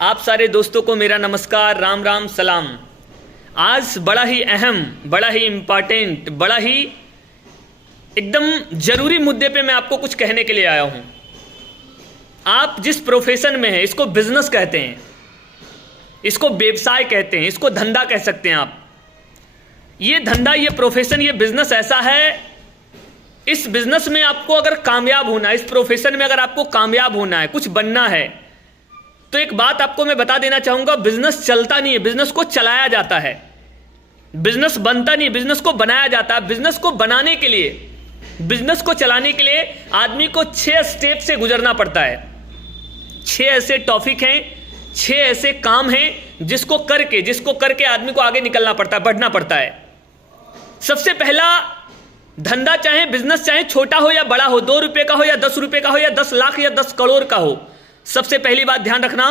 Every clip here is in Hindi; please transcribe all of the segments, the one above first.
आप सारे दोस्तों को मेरा नमस्कार, राम राम सलाम। आज बड़ा ही अहम, बड़ा ही इम्पॉर्टेंट, बड़ा ही एकदम जरूरी मुद्दे पे मैं आपको कुछ कहने के लिए आया हूं। आप जिस प्रोफेशन में हैं, इसको बिजनेस कहते हैं, इसको व्यवसाय कहते हैं, इसको धंधा कह सकते हैं आप। ये धंधा, ये प्रोफेशन, ये बिजनेस ऐसा है, इस बिजनेस में आपको अगर कामयाब होना है, इस प्रोफेशन में अगर आपको कामयाब होना है, कुछ बनना है, तो एक बात आपको मैं बता देना चाहूंगा, बिजनेस चलता नहीं है, बिजनेस को चलाया जाता है। बिजनेस बनता नहीं है, बिजनेस को बनाया जाता है। बिजनेस को बनाने के लिए, बिजनेस को चलाने के लिए आदमी को 6 स्टेप से गुजरना पड़ता है। 6 ऐसे टॉपिक हैं, 6 ऐसे काम हैं जिसको करके आदमी को आगे निकलना पड़ता है, बढ़ना पड़ता है। सबसे पहला, धंधा चाहे बिजनेस चाहे छोटा हो या बड़ा हो, 2 रुपए का हो या 10 रुपए का हो या 10 लाख या 10 करोड़ का हो, सबसे पहली बात ध्यान रखना,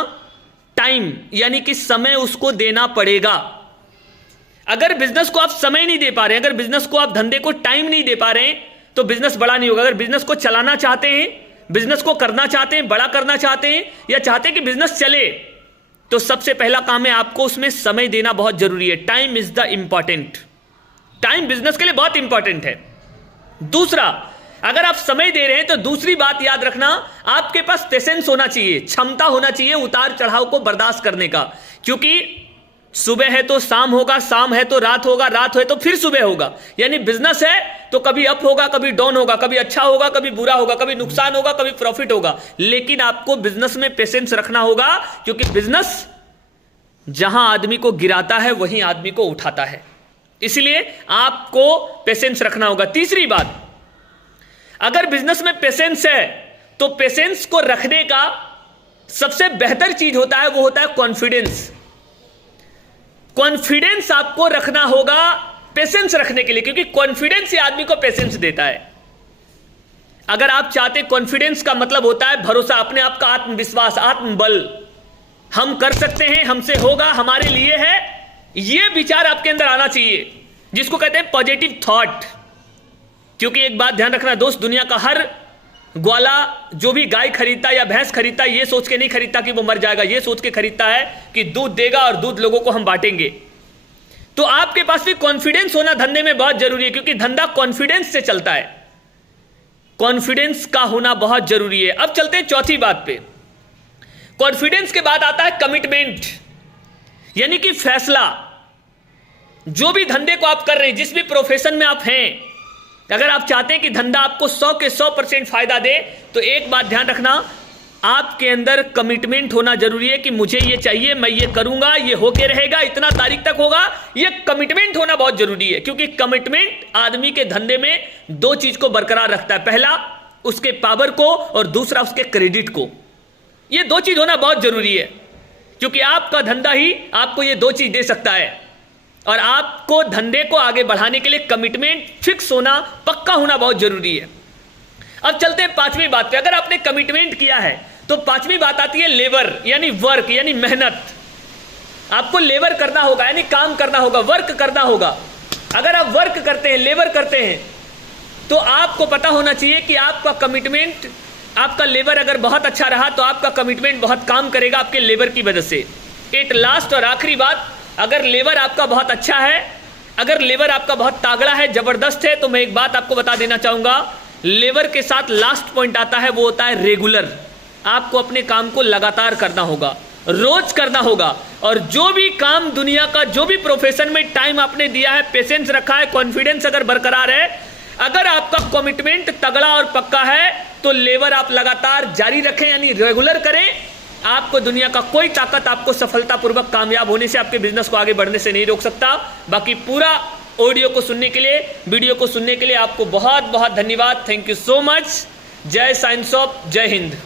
टाइम, यानी कि समय उसको देना पड़ेगा। अगर बिजनेस को आप समय नहीं दे पा रहे हैं, अगर बिजनेस को आप धंधे को टाइम नहीं दे पा रहे हैं, तो बिजनेस बड़ा नहीं होगा। अगर बिजनेस को चलाना चाहते हैं, बिजनेस को करना चाहते हैं, बड़ा करना चाहते हैं, या चाहते हैं कि बिजनेस चले, तो सबसे पहला काम है आपको उसमें समय देना बहुत जरूरी है। Time is the important. Time business के लिए बहुत इंपॉर्टेंट है। दूसरा, अगर आप समय दे रहे हैं तो दूसरी बात याद रखना, आपके पास पेशेंस होना चाहिए, क्षमता होना चाहिए उतार चढ़ाव को बर्दाश्त करने का। क्योंकि सुबह है तो शाम होगा, शाम है तो रात होगा, रात है तो फिर सुबह होगा। यानी बिजनेस है तो कभी अप होगा, कभी डाउन होगा, कभी अच्छा होगा, कभी बुरा होगा, कभी नुकसान होगा, कभी प्रॉफिट होगा। लेकिन आपको बिजनेस में पेशेंस रखना होगा, क्योंकि बिजनेस जहां आदमी को गिराता है वहीं आदमी को उठाता है। इसलिए आपको पेशेंस रखना होगा। तीसरी बात, अगर बिजनेस में पेशेंस है तो पेशेंस को रखने का सबसे बेहतर चीज होता है, वो होता है कॉन्फिडेंस। कॉन्फिडेंस आपको रखना होगा पेशेंस रखने के लिए, क्योंकि कॉन्फिडेंस ही आदमी को पेशेंस देता है। अगर आप चाहते, कॉन्फिडेंस का मतलब होता है भरोसा, अपने आप का आत्मविश्वास, आत्मबल, हम कर सकते हैं, हमसे होगा, हमारे लिए है, यह विचार आपके अंदर आना चाहिए, जिसको कहते हैं पॉजिटिव थॉट। क्योंकि एक बात ध्यान रखना दोस्त, दुनिया का हर ग्वाला जो भी गाय खरीदता या भैंस खरीदता, ये सोच के नहीं खरीदता कि वो मर जाएगा, ये सोच के खरीदता है कि दूध देगा और दूध लोगों को हम बांटेंगे। तो आपके पास भी कॉन्फिडेंस होना धंधे में बहुत जरूरी है, क्योंकि धंधा कॉन्फिडेंस से चलता है। कॉन्फिडेंस का होना बहुत जरूरी है। अब चलते हैं चौथी बात पे। कॉन्फिडेंस के बाद आता है कमिटमेंट, यानी कि फैसला। जो भी धंधे को आप कर रहे हैं, जिस भी प्रोफेशन में आप हैं, अगर आप चाहते हैं कि धंधा आपको 100 के 100% फायदा दे, तो एक बात ध्यान रखना, आपके अंदर कमिटमेंट होना जरूरी है कि मुझे ये चाहिए, मैं ये करूंगा, ये होके रहेगा, इतना तारीख तक होगा। ये कमिटमेंट होना बहुत जरूरी है, क्योंकि कमिटमेंट आदमी के धंधे में 2 चीज को बरकरार रखता है। पहला, उसके पावर को, और दूसरा, उसके क्रेडिट को। ये 2 चीज होना बहुत जरूरी है, क्योंकि आपका धंधा ही आपको ये 2 चीज दे सकता है। और आपको धंधे को आगे बढ़ाने के लिए कमिटमेंट फिक्स होना, पक्का होना बहुत जरूरी है। अब चलते हैं 5वीं बात पे। अगर आपने कमिटमेंट किया है तो 5वीं बात आती है लेबर, यानी वर्क, यानी मेहनत। आपको लेबर करना होगा, यानी काम करना होगा, वर्क करना होगा। अगर आप वर्क करते हैं, लेबर करते हैं, तो आपको पता होना चाहिए कि आपका कमिटमेंट, आपका लेबर अगर बहुत अच्छा रहा तो आपका कमिटमेंट बहुत काम करेगा आपके लेबर की वजह से। एट लास्ट और आखिरी बात, अगर लेबर आपका बहुत अच्छा है, अगर लेबर आपका बहुत तागड़ा है, जबरदस्त है, तो मैं एक बात आपको बता देना चाहूंगा, लेबर के साथ लास्ट पॉइंट आता है, वो होता है रेगुलर। आपको अपने काम को लगातार करना होगा, रोज करना होगा। और जो भी काम दुनिया का, जो भी प्रोफेशन में टाइम आपने दिया है, पेशेंस रखा है, कॉन्फिडेंस अगर बरकरार है, अगर आपका कमिटमेंट तगड़ा और पक्का है, तो लेबर आप लगातार जारी रखें, यानी रेगुलर करें। आपको दुनिया का कोई ताकत आपको सफलतापूर्वक कामयाब होने से, आपके बिजनेस को आगे बढ़ने से नहीं रोक सकता। बाकी पूरा ऑडियो को सुनने के लिए, वीडियो को सुनने के लिए आपको बहुत बहुत धन्यवाद। Thank you so much. जय साइंस ऑफ, जय हिंद।